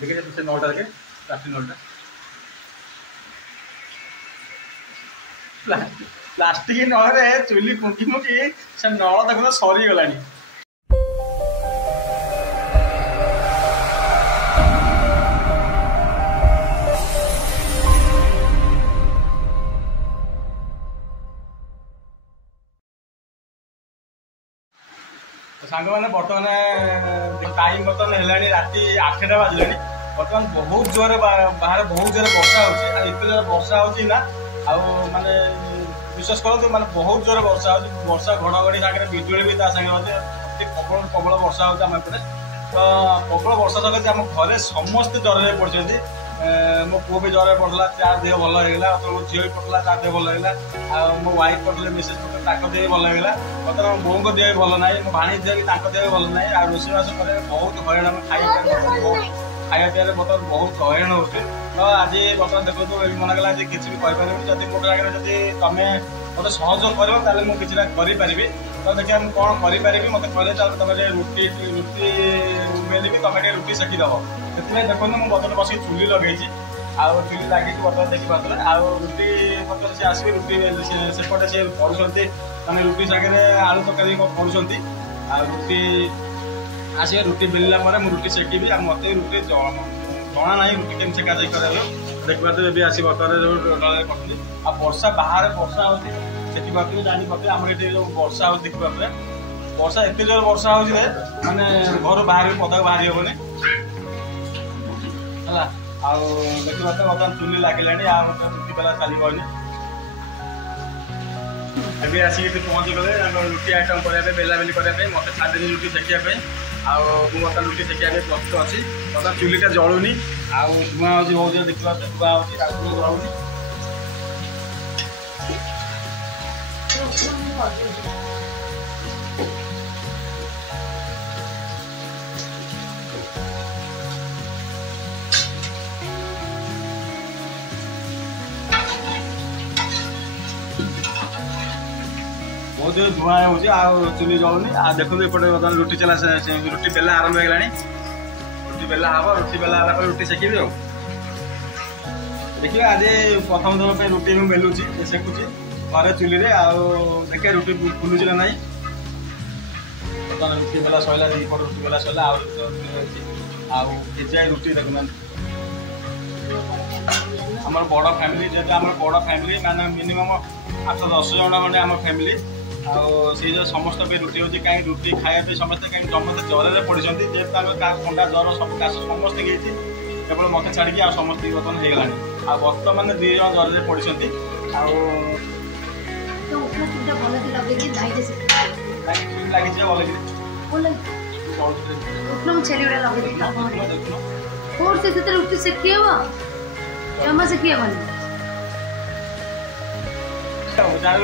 देखिए से नलटा देखे प्लास्टिक नलटा प्लास्टिक नल चुली फुंकी फुंकी से नल देखो सरीगला। सांग मैंने बर्तमान टाइम बर्तमान है राति 8टा बाजिले बर्तमान बहुत जोर बाहर बहुत जोर वर्षा होते जोर वर्षा होना माने विश्वास करूँ माने बहुत जोर वर्षा वर्षा घड़घड़ी सागर बिजुली भी सागे प्रबल प्रबल वर्षा होम एपटे तो प्रबल वर्षा सकाशे आम घरे समस्ते ज्वर पड़ते मो पुओ भी ज्वर पड़ा तार देह भल होगा मो झील भी पड़ा तार देह भल होगा मो वाइफ पड़े मिसेज पड़े देह भल होगा बर्तमान मो बों देह भल ना मो भाणी देह भी देह भल ना आ रोषेबास कर बहुत हईराण खाଇବା ପିଇବାରେ बर्तमान बहुत हईराण हो तो आज बर्तमान देखो मन कला किसी भी कहीपर जब मोटे आगे जब तुम मतलब सहयोग कर मुझे तो देखिए मुझे कौन करी मत कहले तुम रुटी रुटी मेलिबी तुम रुटी सेकिदेव से देखो मुझे बर्तमान बस चुली लगे चुली लगे बर्तमान देखी पारे रुटी मतलब सी आसवे रुटी सेपटे से पड़ुंट मैंने रुटी सागे आलू तरकारी पड़ुंट रुटी आसवे रुटी बेलला रुटी सेकिबी मत रुटी जना ना रुटी केम सेका जाए देखा भी आस बर्तमान करती वर्षा बाहर वर्षा होती से जापारे आम ये जो वर्षा हो देखी पारे वर्षा एत जोर वर्षा हो माने घर बाहर भी पदा बाहरी हेनी है देखा बर्तमान चुली लगे रुटी बेला चलनी अभी आसिक पहुँची गले रुटी आइटम करने बेला बेली करने मत छादी रुटी सेकिया बर्तमान रुटी सेकिया प्रस्तुत अच्छी बर्तमान चुलीटा जलुनी धुआं हो बहुत देखा धुआं हो जलुनी बहुत धुआं हो चुली जलुनी देखो एपटे बर्तमान रुटी चला रुटी बेला आरंभ होगा रुटी बेला हम रुटी बेला रुटी सेकि देखिए आज प्रथम थर पर रुटी मुझे बेलुची सेकुची घरे चुली देखिए रुटी फुलुची ना ना बर्तमान रुटी बेला सरला पट रुटी बेला सरला आए रुटी देखुना आम बड़ फैमिली जेहतु आम बड़ फैमिली माने मिनिमम 8-10 जन खंडे आम फैमिली से जो समस्त पे रुटी होती कहीं रुटी खाया समस्ते कहीं समस्त ज्वर पड़ते जेहतु आम थंडा ज्वर सब काश समस्त केवल मत छाड़ी समस्त बर्तमान हो गला बर्तमान 2 जन ज्वर पड़ते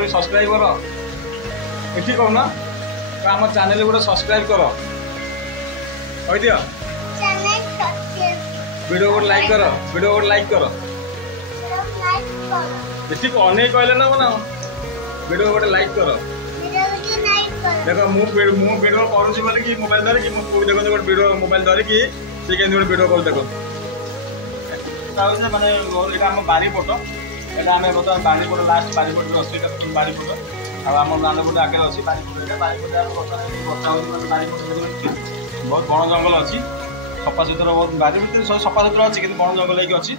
सब्सक्राइब कर ये कौन आम चैनल गोटे सब्सक्राइब कर दियो वीडियो गोटे लाइक कर वीडियो गोटे लाइक कर ये अनेक कहले ना बना वीडियो गोटे लाइक कर देखो मुझे वीडियो करुँच बोल कि मोबाइल धरिकी मुझे देखो गोटे वीडियो मोबाइल धरिकी सी के गोटे वीडियो कल देखो माने यहाँ आम बारीपट यहाँ आम बर्तमान बारीपट लास्ट बारीपट अच्छी बारीपट आम नानपुर आगे अच्छी बारीपट वर्षा हो बारीपट बहुत बड़ जंगल अच्छी सफा सुतरा बहुत बारी भर सब सफा सुतरा अच्छी कि बड़ जंगल है अच्छी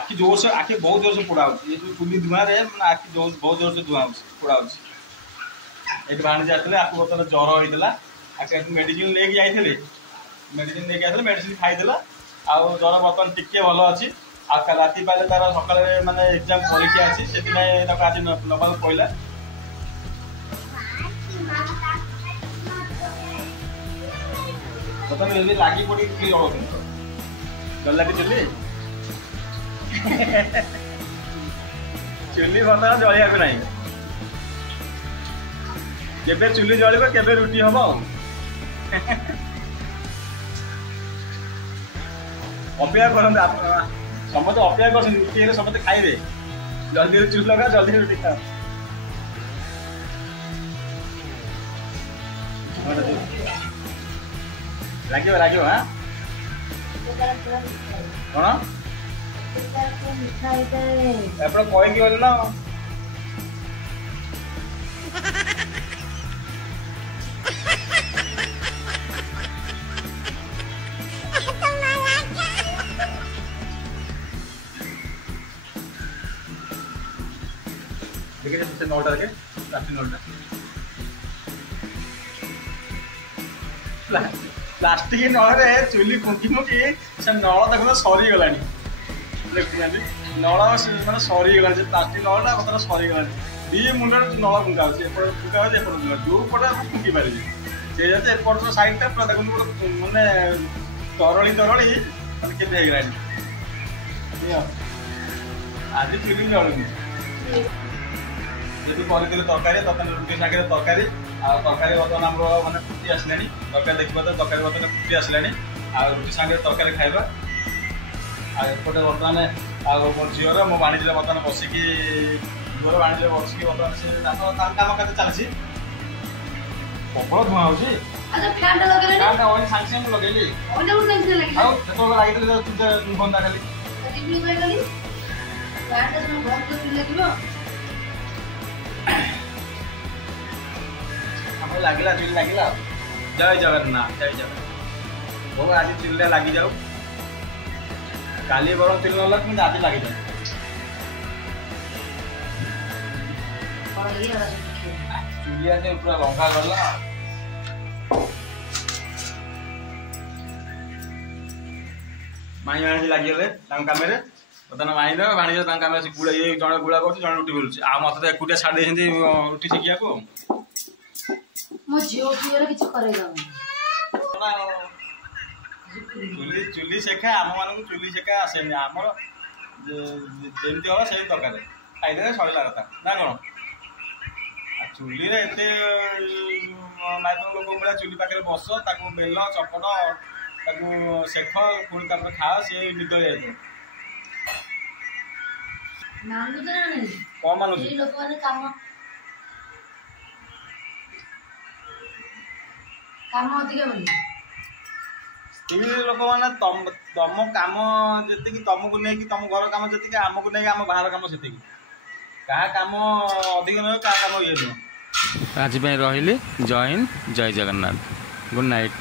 आखि जोर से आखि बहुत जोर से पोड़ा ये जो चुली धुआं आखि बहुत जोर से धुआं पोड़ा ये भाणी आसते आपको बर्तमान ज्वर होता आके मेडिसिन लेके जाइए मेडिसिन लेके आते मेडिसिन खाईला आउ ज्वर बर्तमान टिके भल अच्छी राति पाले तार सकाल माने एग्जाम परीक्षा अच्छी से आज नवा पड़ा बर्तमान ये लगी पड़ी जल्ला चुली चुली बर्तमान जलिया भी नहीं केबे चुली जलिब केबे रुटी हम अपेक्षा करते समस्त अपेक्षा कर रुटी है समस्त खाइबे जल्दी चुली लगा जल्दी रुटी खा ଲାଗିବ ଲାଗିବ ହାଁ କଣ ଆପଣ କହିକି ଗଲେ ନା देखिए से 9टा के रात 9टा प्लास्टिक नल चुली फुंकी फुंकी से नल देखो सरी गला देखुना नल मैंने सरी गला प्लास्टिक नलटा मतलब सरी गला दी मुंड नल फुंका फुंका एपट जो पटे फुंकी पारे से एपट सैडटा पूरा देखो गोटे मैंने तरली मैंने के आज चुली जलुनी ये करते तरकारी तक रुटी सागे तरकारी तरकारी बर्तमान आम मैंने फुटी आसला तरकारी देखा तो तरकारी बर्तमान फुटी आसला रुटी सागे तरकारी खाइबा आपटे बर्तमान मो झीर मो बाणीज्य बर्तमान बसिकी झीर बाणीज्य बसिकी बर्तमान से काम के चलती प्रबल धुआं हो सागे सागे लगेली बंदा खाली लगिला चुली लगिला जय जगन्नाथ जय जगन्नाथ हो आज चुली लगी जाऊ काली बर चुली न लग आज लगी जाऊ चुली आज पूरा लंका गला माई बाणी लगिगले काम बर्तमान माइर बाणीज्य काम गुड़ा ये जड़े गुड़ा कर रुटी बेलुचे आ मत तो एकुटिया छाड़ी रुटी शिखिया को चुली चुली शेखा आम मान चुली शेखा आसे आमर जमी हम से दरकार खाईदे सैला कथा ना कौन चुली एत लोक भाया चुली पाखे बस बेल चपट शेख पुणी खा सी निद जाए कौन मानुष स्त्री लोक मैंने तुम कम जी तुमको नहीं तुम घर कम जी आमको नहीं आम बाहर कम से क्या कम अधिक नुह क्या कम ये नुह आज रही जय हिंद जय जगन्नाथ गुड नाइट।